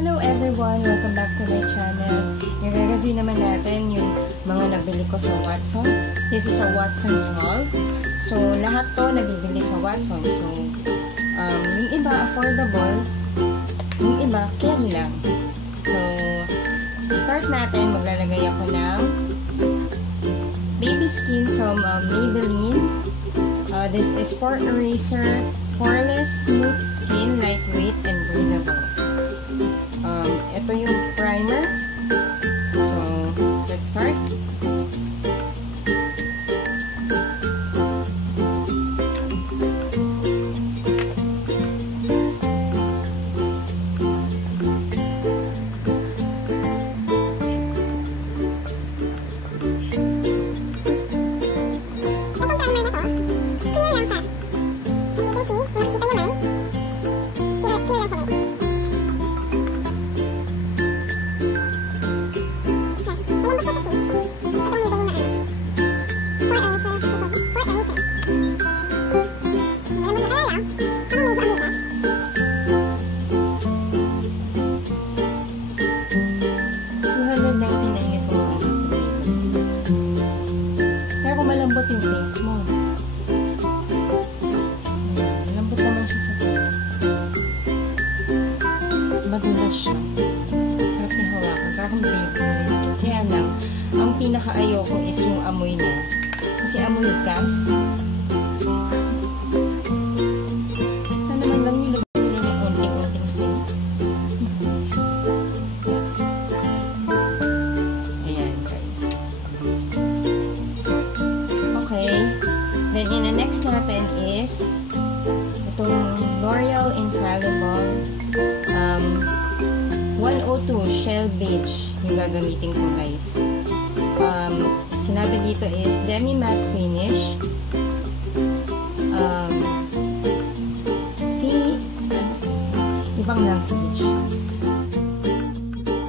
Hello everyone! Welcome back to my channel. I-review naman natin yung mga nabili ko sa Watsons. This is a Watsons haul. So, lahat to nabibili sa Watsons. So, yung iba affordable, yung iba carry lang. So, start natin. Maglalagay ako ng baby skin from Maybelline. This is Pore Eraser Poreless Smooth Skin, Lightweight and Breathable. Ito yung primer. So, let's start. Malambot yung face mo. Malambot naman siya sa face. Madulas siya. Sarap yung hawakan. Parang baby. Kaya lang, ang pinaka-ayoko is yung amoy niya. Kasi amoy gas. Sana naman lang yung lagay niya ng konting-konting scent. Ayan, guys. Then, in the next natin is itong L'Oreal Infallible 102 Shell Beige yung gagamitin ko, guys. Sinabi dito is Demi Matte Finish. Ibang lang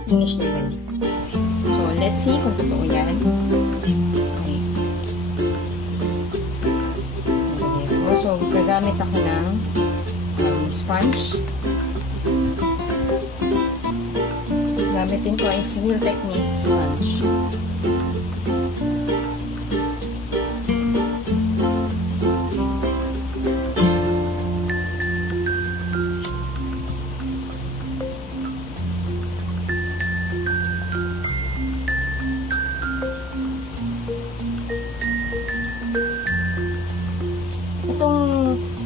finish na, guys. So, let's see kung totoo yan. So, gagamit ako ng sponge. Gamitin ko ay Real Technique sponge.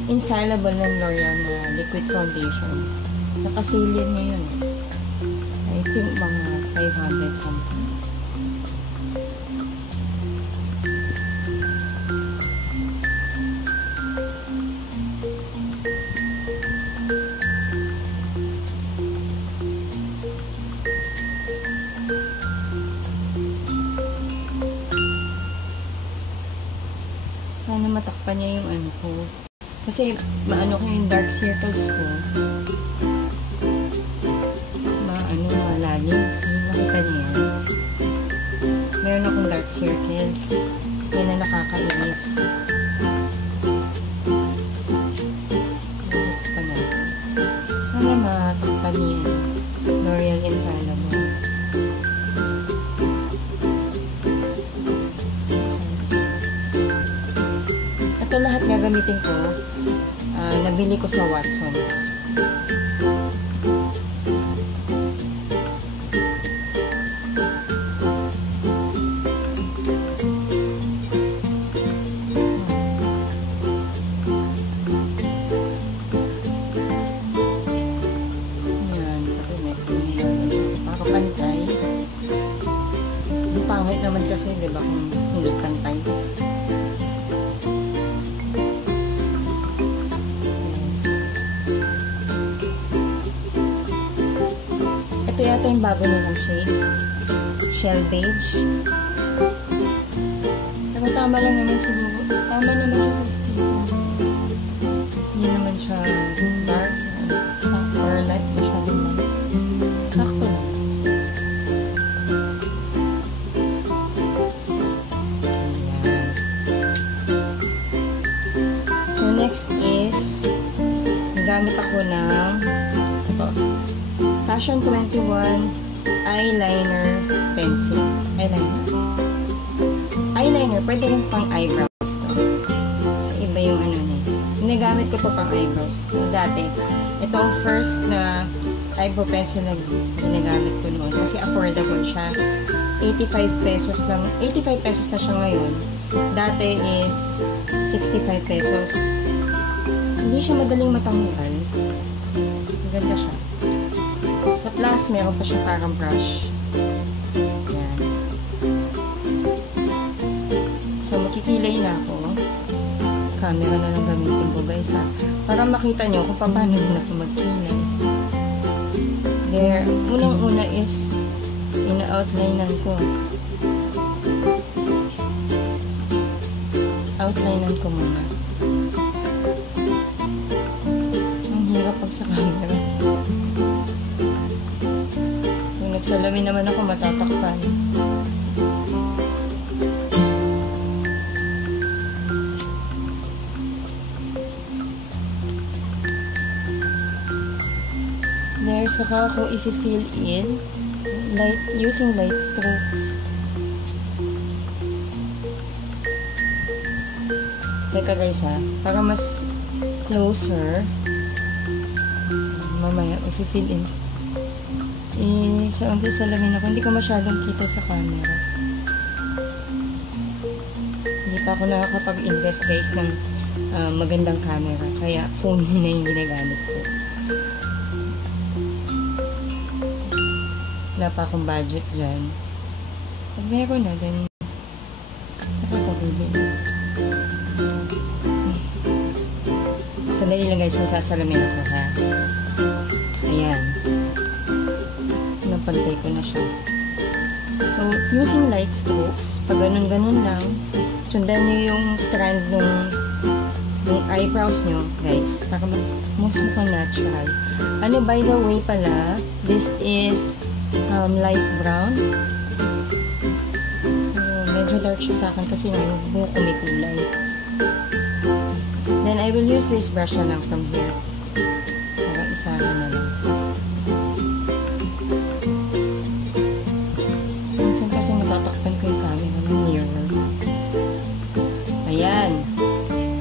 Infallible ng L'Oreal na liquid foundation. Nakasilyan niya yun. I think mga 500 something. Sana matakpan niya yung ano ko. Kasi, maano ko yung dark circles ko. Malalim. Makita niya yan. Meron akong dark circles. Yan na nakakainis. Sana matakpan niya yan. L'Oreal Infallible. Ito lahat gagamitin ko. Nabili ko sa Watsons. Pakapantay. Yung pangit naman kasi, diba, kung hindi pantay. Ito yata yung bago nilang shade. Shell Beige. Pero tama lang naman siguro. Tama naman siya sa skin ko. Hindi naman siya dark or light. Masyadong light. Sakto lang. Ayan. So, next is gamit ako ng ito. 2021 eyeliner pencil. Eyeliner, pwede rin pang eyebrows to. Sa iba yung ano niya. Ginagamit ko po pang eyebrows. Dati, ito ang first na eyebrow pencil na ginagamit ko noon. Kasi affordable siya. 85 pesos lang. 85 pesos na siya ngayon. Dati is 65 pesos. Hindi siya madaling matanggal. Maganda siya. Sa plus, meron pa siya parang brush. Yan. So, makikilay na ako. Camera na lang gamitin ko guys ha. Para makita nyo kung paano na ako magkilay. There, unang-una is ina-outlinean ko. Outlinean ko muna. Ang hirap pag sa camera. Kung nagsalamin naman ako, matatakpan. There, saka ako i-fill in using light strokes. Teka guys ha, para mas closer, mamaya i-fill in. Sa salamin ako, hindi ko masyadong kita sa camera. Hindi pa ako nakakapag-invest guys ng magandang camera, kaya phone na yung ginagamit ko. Wala pa akong budget dyan. Pag meron na, then saka ko bibili. Sandali lang guys, magsasalamin ako ha. Ayan. Napantay ko na siya. So, using light strokes, pag ganun-ganun lang, sundan nyo yung strand ng eyebrows nyo, guys, para mas mukhang natural. Ano, by the way pala, this is light brown. Medyo dark siya sa akin kasi ngayon buhok ko may kulay. Then I will use this brush na lang from here. Para isahan na lang. Minsan kasi natatakpan ko yung camera ng mirror. Ayan.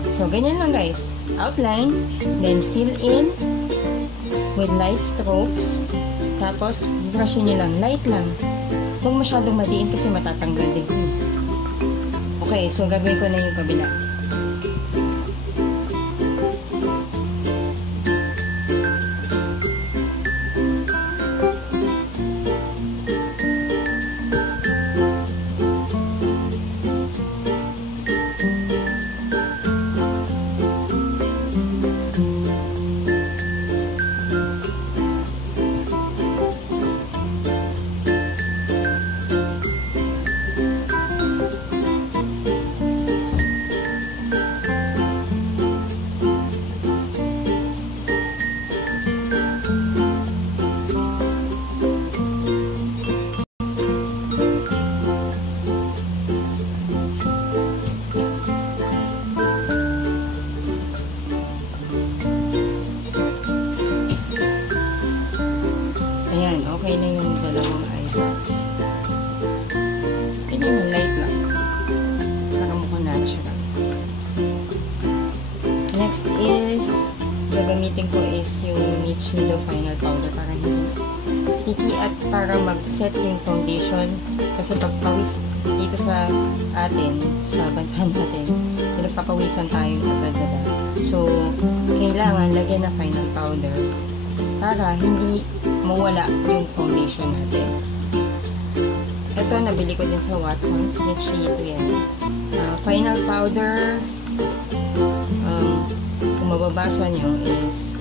So, ganyan lang guys. Outline. Then fill in with light strokes. Tapos, brushin nyo lang. Light lang. Huwag masyadong madiin kasi matatanggal din. Okay, so gagawin ko na yung kabila. Ayan, okay na yung dalawang eyebrows. Ito yung light lang. Para mukhang natural. Next is, gagamitin ko is yung Niche Widow Final Powder para hindi sticky at para mag-set yung foundation. Kasi pagpawis dito sa atin, sa bansa natin, pinagpapawisan tayo agad, diba? So, kailangan lagyan na final powder para hindi mawala yung foundation natin. Ito, nabili ko din sa Watsons. Next shade yan. Final powder, kung mababasa nyo is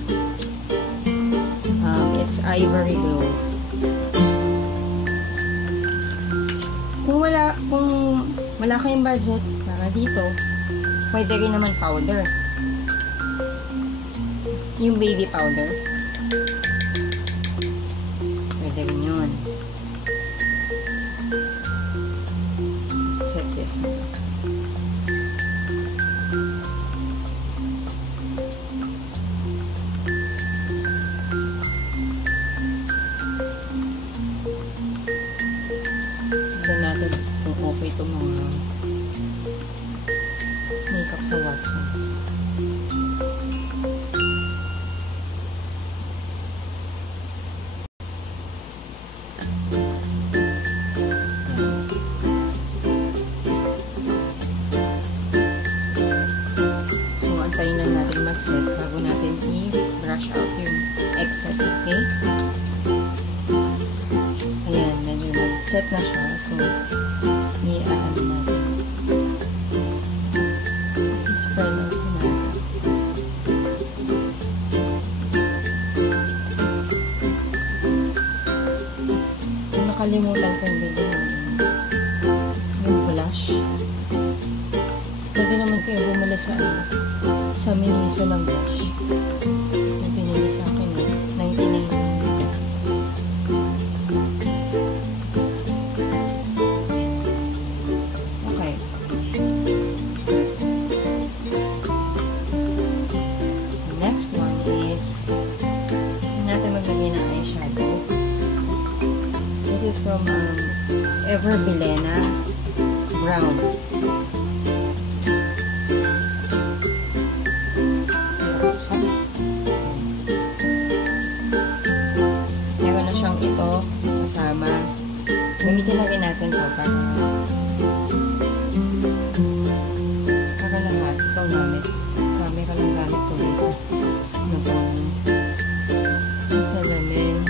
it's Ivory Glow. Kung wala kayong budget para dito, pwede rin naman powder. Yung baby powder. Pwede rin yun. Set this up. itong mga makeup sa Watsons. So, antayin lang natin mag-set bago natin i-brush out yung excess, okay? Ayan, medyo nag-set na siya. So, i-ano natin. Spray lang natin. Kung nakalimutan kong bilhin yung blush, pwede naman kayo bumala sa Miniso ng blush. Yung pinili sa akin $99. Okay. So, next one is hindi natin maglagay ng eyeshadow. This is from Ever Bilena Brown. Meron na siyang ito kasama. Gamitin na rin natin ito para lahat itong gamit. Camera lang gamit ko dito. Ano pang salamin.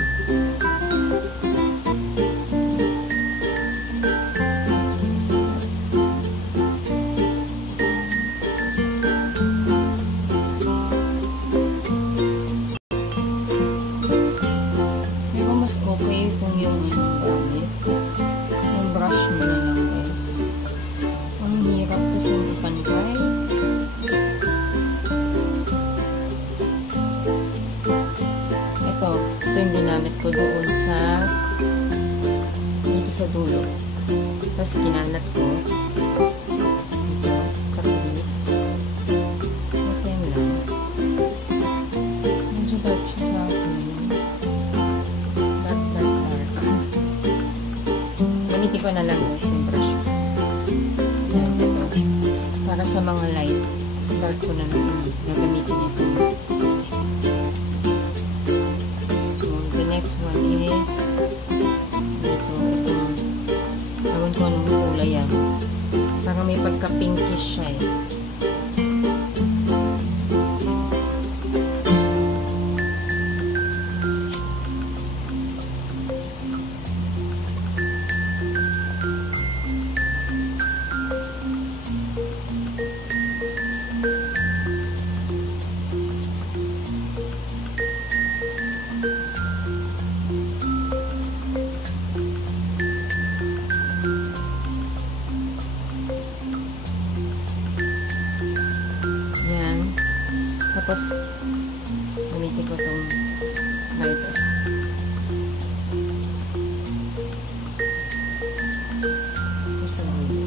Pero mas okay kung yung gamit. Yung brush mo na lang, guys. Ang hirap kasi ipan-dry. Ito yung ginamit ko doon dito sa dulo. Tapos kinalat ko sa crease. Okay lang. Medyo dark siya sa akin. Dark. Gamitin ko na lang yung brush. Yan, ito. Para sa mga light, dark ko na lang gagamitin ito. So, the next one is dito, itong ewan ko anong kulay yan. Parang may pagka-pinkish siya eh. Tapos, gamitin ko itong lightest. Ito sa dulo.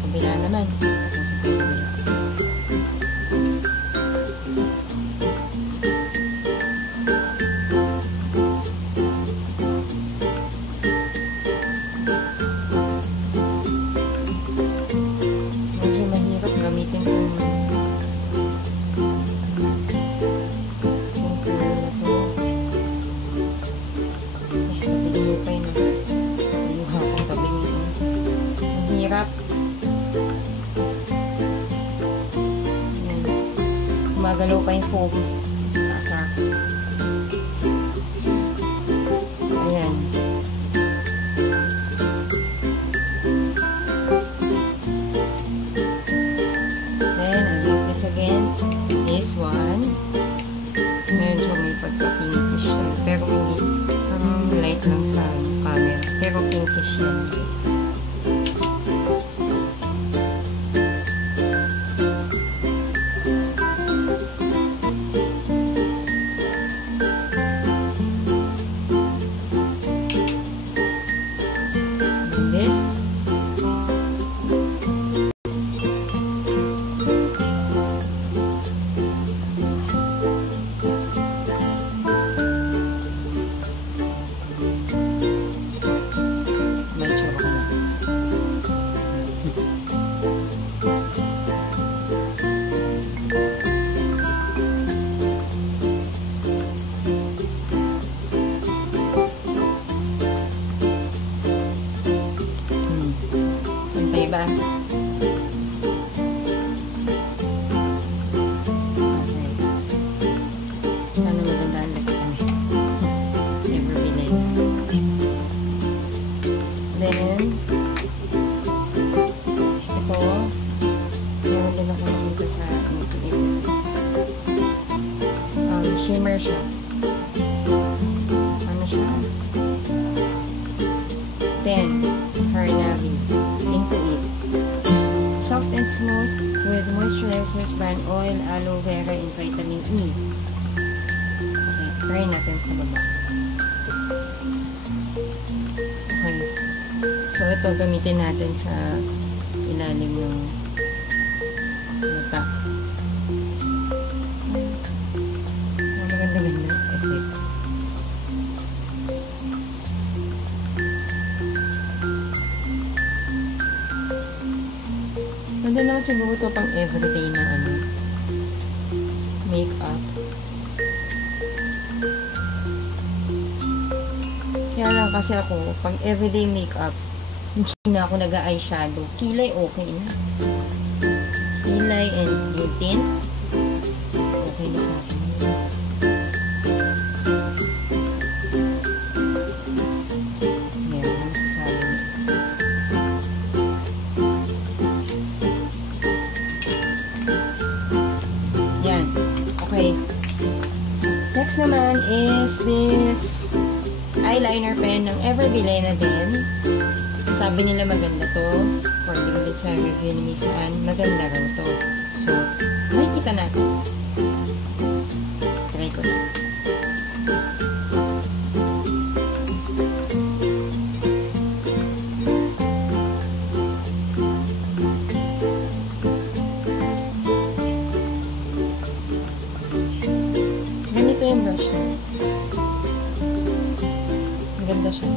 Kabila naman. Medyo mahirap gamitin kung kulay na to. Mas nabili pa yun. Luha kong tabi nito. Mahirap. Gumagalaw pa yung foam. Nasa. Ayan. Then, I'll use this again. This one. Medyo may pagka-pinkish siya. Pero hindi. Parang light lang sa camera. Pero pinkish yan, guys. ba? Okay. Sana maganda ang lakitan. Never be late. Then, ito, meron din ako dito sa shimmer siya. Ano siya? 10. Harnavi. Link to it. Soft and smooth with moisturizers, brand oil, aloe vera, and vitamin E. Okay, try natin sa baba. Okay. So, ito gamitin natin sa ilalim ng mata. Maganda-ganda effect. Ganda naman siguro ito pang everyday na ano, makeup. Kaya lang kasi ako, pang everyday makeup, hindi na ako nag-eyeshadow. Kilay okay na. Kilay and yung tint, okay na sa akin. Meron lang sasabi niya. Yan. Okay. Next naman is this eyeliner pen ng Everbilay na din. Sabi nila maganda to. According din sa review ni Miss Anne, maganda raw to. So, makikita natin. Try ko na. Ganito yung brush niya. Maganda siya.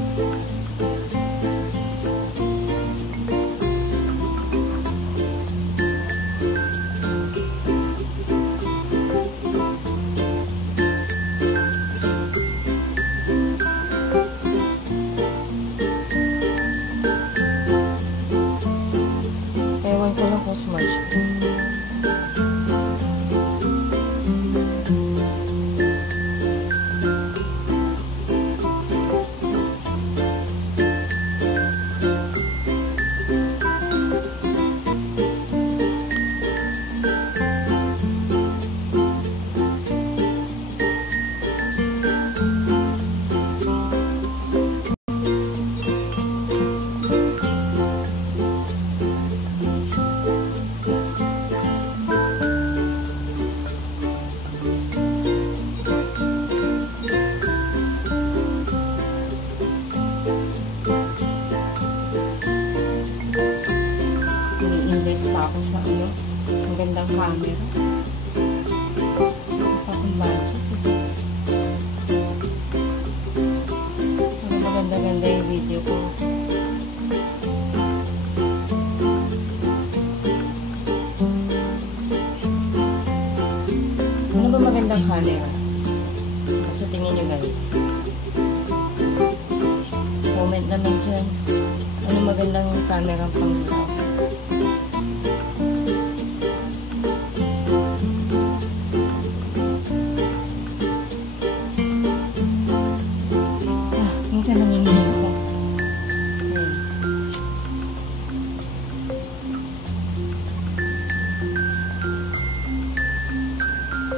Ewan ko lang kung smudge. Invest pa ako sa ano, ang gandang camera. Pakong budget. Pero maganda-ganda yung video ko. Ano ba magandang camera? Sa tingin nyo guys. Comment naman dyan. Ano magandang camera pang vlog? Minsan nanginginig ko.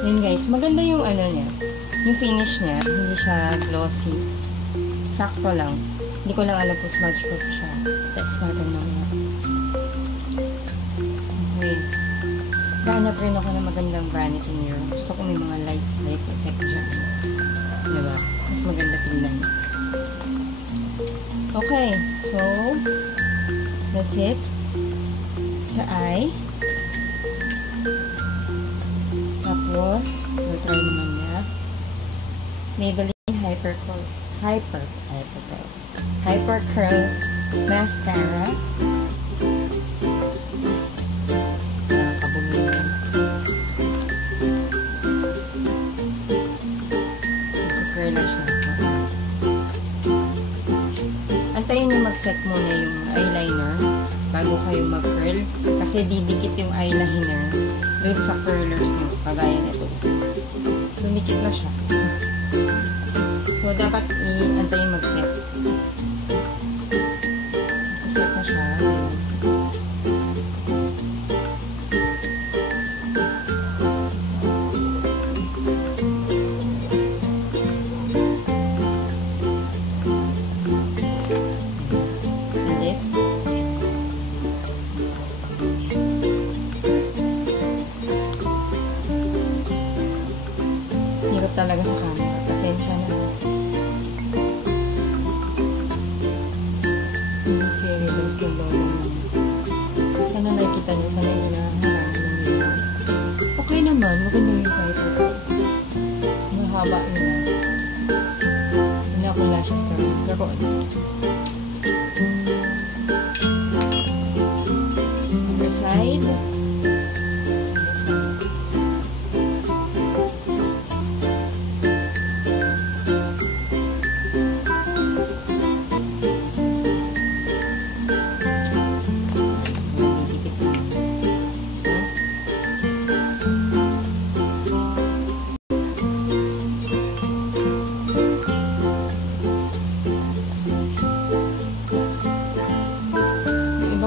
Yan guys, maganda yung ano niya. Yung finish niya, hindi siya glossy. Sakto lang. Hindi ko lang alam kung smudge proof siya. Test natin naman. Okay. Gaanap rin ako ng magandang vanity mirror. Gusto ko may mga light effect dyan. Diba? Mas maganda tingnan. Okay. So, that's it. Sa eye. Tapos, we'll try naman niya. Maybelline Hyper Curl Mascara. Nakakabulungan. Curlish na ito. Antayin niyo mag-set muna yung eyeliner bago kayo mag-curl. Kasi didikit yung eyeliner dun sa curlers nyo. Kagaya nito. Dumikit na siya. So, dapat i-antayin mag-set. Set na siya. Hirap talaga sa camera. Pasensya na. Hindi very nice yung logo naman. Sana nakikita nyo. Sana yung hinaharang ng video. Okay naman. Maganda yung title. Mahaba yung lashes. Wala akong lashes pero other side.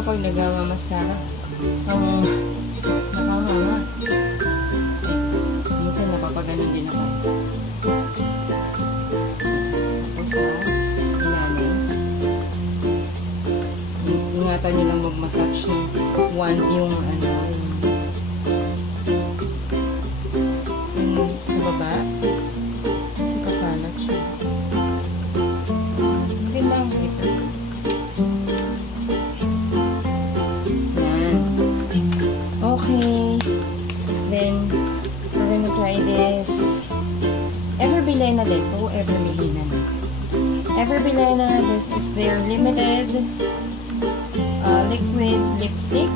Pag nagmamaskara ang nakanganga minsan napapaganon din ako tapos sa ilalim ingatan nyo lang mag-massage ng wand yung yung sa baba kasi kakalat siya maganda ang hyper. Okay, then we're gonna try this Everbilena din. Everbilena na. Everbilena, this is their limited liquid lipstick.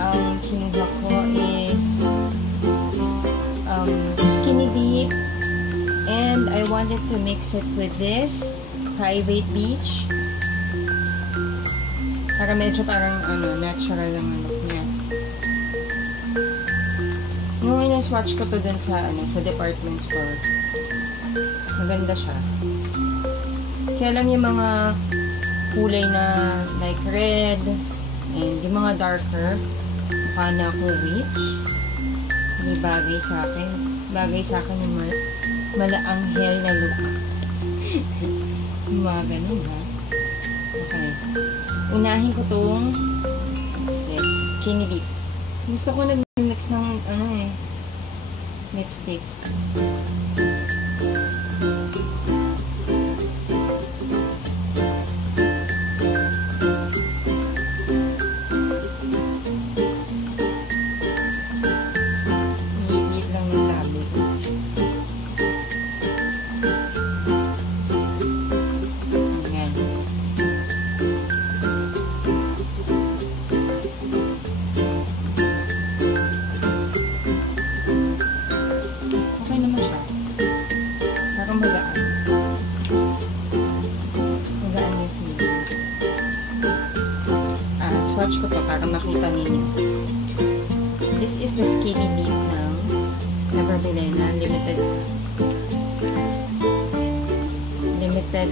Ang kinuha ko is Skinny Deep, and I wanted to mix it with this Private Beach para medyo parang natural lang look niya. Nung ina-swatch ko to dun sa sa department store. Maganda siya. Kaya lang yung mga kulay na like red and yung mga darker, mukha na ako witch. May bagay sa akin. Bagay sa akin yung malaanghel na look. Yung mga ganun ha. Okay. Unahin ko tong Skinny Deep. Gusto ko nag-mix ng lipstick. Liit lang yung labi. Ayan. Okay naman siya. Parang magaan. Magaan yung feeling. Swatch ko to para makita ninyo. This is the Skinny Deep ng Everbilena Limited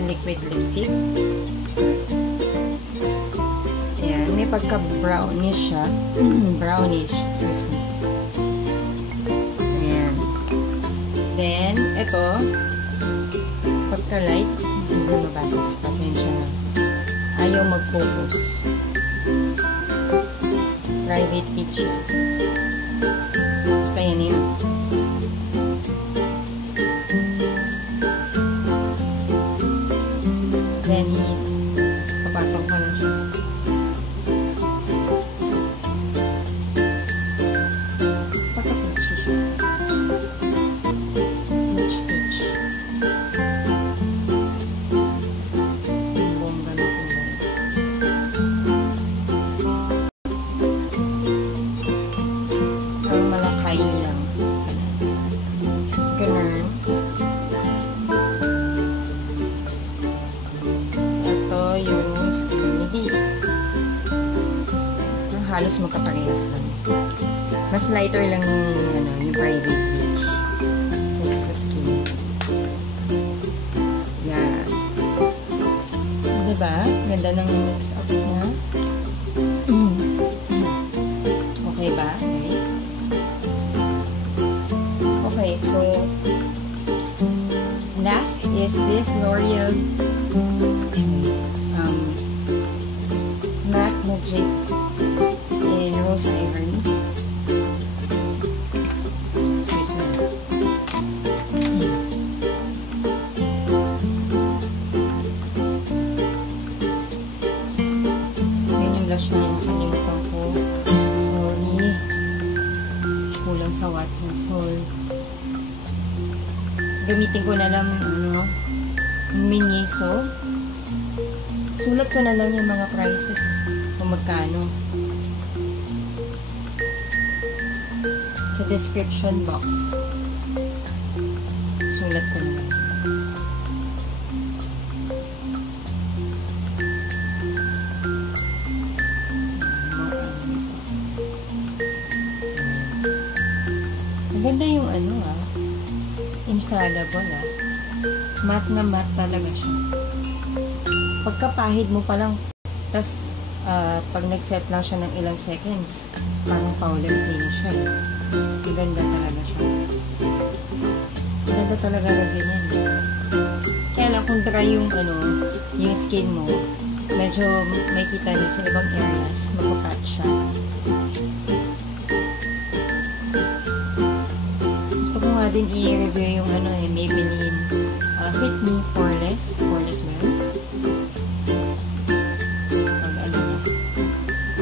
Liquid Lipstick. Ayan. May pagka-brownish siya. Brownish. Excuse me. Then, ito, pagka-light, hindi na mabasa. Pasensya na. Ayaw mag-focus. Private Beach. Basta yan yun. Then, papatong ko lang siya. Pagka-peach siya. halos magkaparehas lang. Mas lighter lang yung private beach kaysa sa skin. Yan. Diba? Ganda ng mix up niya. Okay ba? Guys? Okay, so last is this L'Oreal Matte Magic in Rose Ivory. Excuse me. Yan yung blush na yun. Nakalimutan ko. Sorry. Kulang sa Watson's Haul. Gamitin ko na lang Miniso. Sulat ko na lang yung mga prices kung magkano sa description box. Sulat ko na lang. Maganda yung infallible matte na matte talaga siya. Pagkapahid mo pa lang, tas pag nag-set lang siya ng ilang seconds, parang powder finish siya. Maganda talaga siya. Maganda talaga na ganyan. Kaya lang kung dry yung skin mo, medyo may kita niyo sa ibang areas, magpapatch siya. Gusto ko nga din i-review yung Maybelline Fit Me Poreless Well.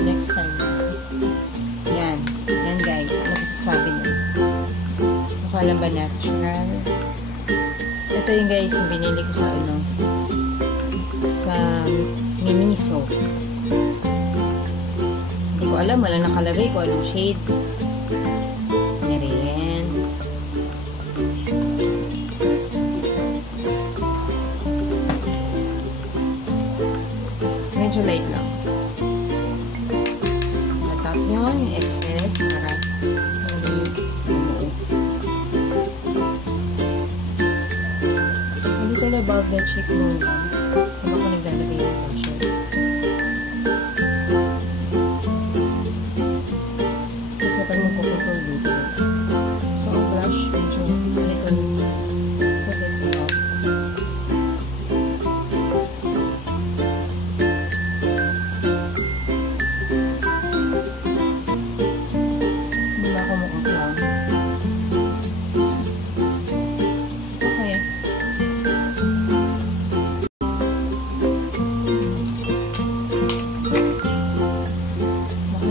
Next time. Yan guys. Ano masasabi nyo? Mukha lang ba natural? Ito yung guys, yung binili ko sa Miniso. Hindi ko alam, wala nakalagay ko anong shade. Yan. Medyo light lang. Matap nyo yung excess para hindi a little above the cheekbone lang. Kung ako naglalagay yung blusher. Kasi pag magpuputol dito. So, ang blush, medyo little sa dito.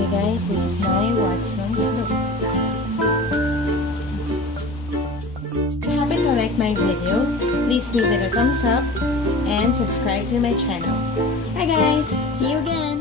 Guys, this is my Watson's look. If you happen to like my video, please give it a thumbs up and subscribe to my channel. Bye guys! See you again!